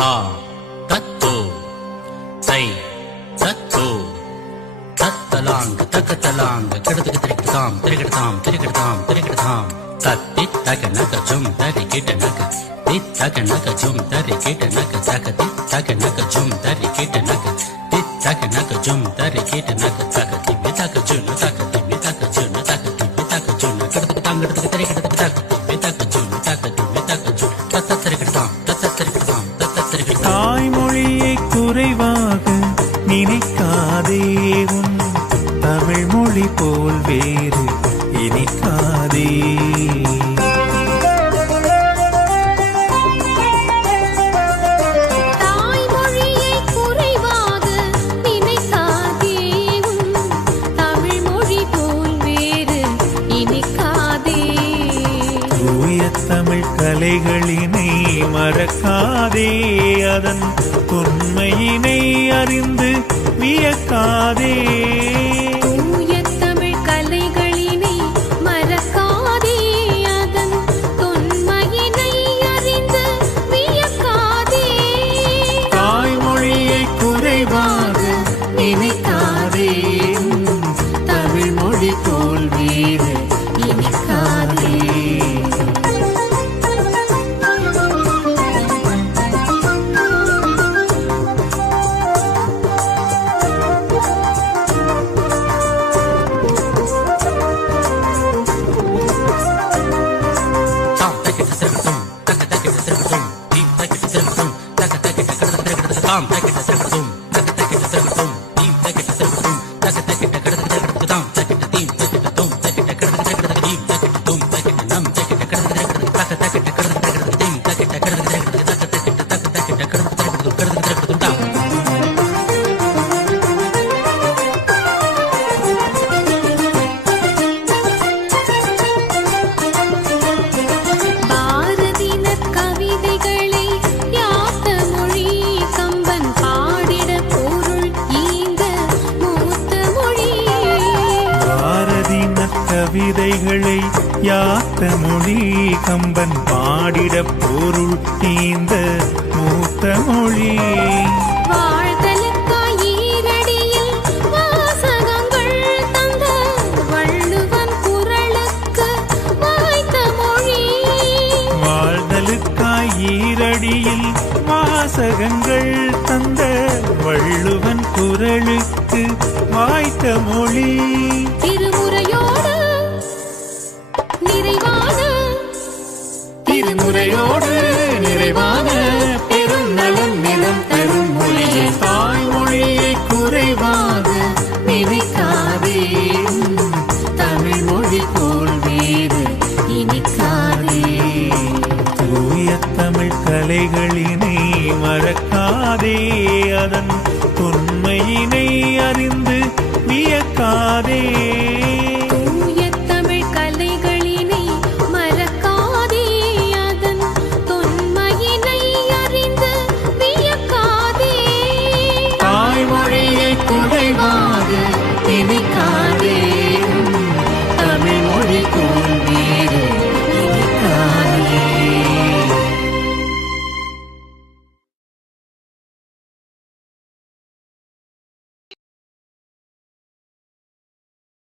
தா தத்தோ தை தத்தோ தத்தலாங்க தக்கத்தலாங்க கிடத்துக்கு திரிக்கிட்டாம் திரிக்கிட்டாம் திரிக்கிட்டாம் திரிக்கிட்டாம் தத்தி தக நக ஜும் தரி கிட்ட நக தித்தக நக ஜும் தரி கிட்ட நக தக தித்தக நக ஜும் தரி கிட்ட நக தித்தக நக ஜும் தரி கிட்ட நக தக திம்மி தக ஜும் தக திம்மி தக ஜும் தக திம்மி தக ஜும் கிடத்துக்கு தாங்க கிடத்துக்கு திரி கிடத்துக்கு தக திம்மி தக ஜும் தக திம்மி தக ஜும் தத்த திரிக்கிட்டாம் தத்த திரிக்கிட்டாம் தத்த திரிக்கிட்டாம். தாய்மொழியை குறைவாக நினைக்காதே, உன் தமிழ் மொழி போல் வேறு இனிக்காதே. தாய்மொழியை குறைவாக நினைக்காதே, உன் தமிழ் மொழி போல் வேறு இனிக்காதே. தூய தமிழ் கலைகளினை மறக்காதே, அதன் உண்மையினை அறிந்து வியக்காதே. தூய தமிழ் கலைகளினை மறக்காதே, அதன் தொன்மையினை அறிந்து வியக்காதே. தாய்மொழியை குறைவாக நினைக்காதே, தமிழ் மொழி போல் வேறு இனிக்காதே. பாரதினர் கவிதைகளை யாத்த மொழி கம்பன் பாடிட பொருள் ஈந்த மூத்த மொழி. பாரதினர் கவிதைகளை யாத்த மொழி கம்பன் பாடிட பொருள் ஈந்த மூத்த மொழி. வாழ்தலுக்காய் ஈரடியில் வாசகங்கள் தந்த வள்ளுவன் குரலுக்கு வாய்த்த மொழி. வாழ்தலுக்காய் ஈரடியில் வாசகங்கள் தந்த வள்ளுவன் குரலுக்கு வாய்த்த மொழி. திருமுறையோடு நிறைவான திருமுறையோடு நிறைவான பெரும் நலம் நிலம் பெரும் மொழியை தாய்மொழியை குறைவாக நினைக்காதே, தமிழ் மொழி போல் வேறு இனிக்காதே. தூய தமிழ் கலைகளினை மறக்காதே, அதன் உண்மையினை அறிந்து வியக்காதே.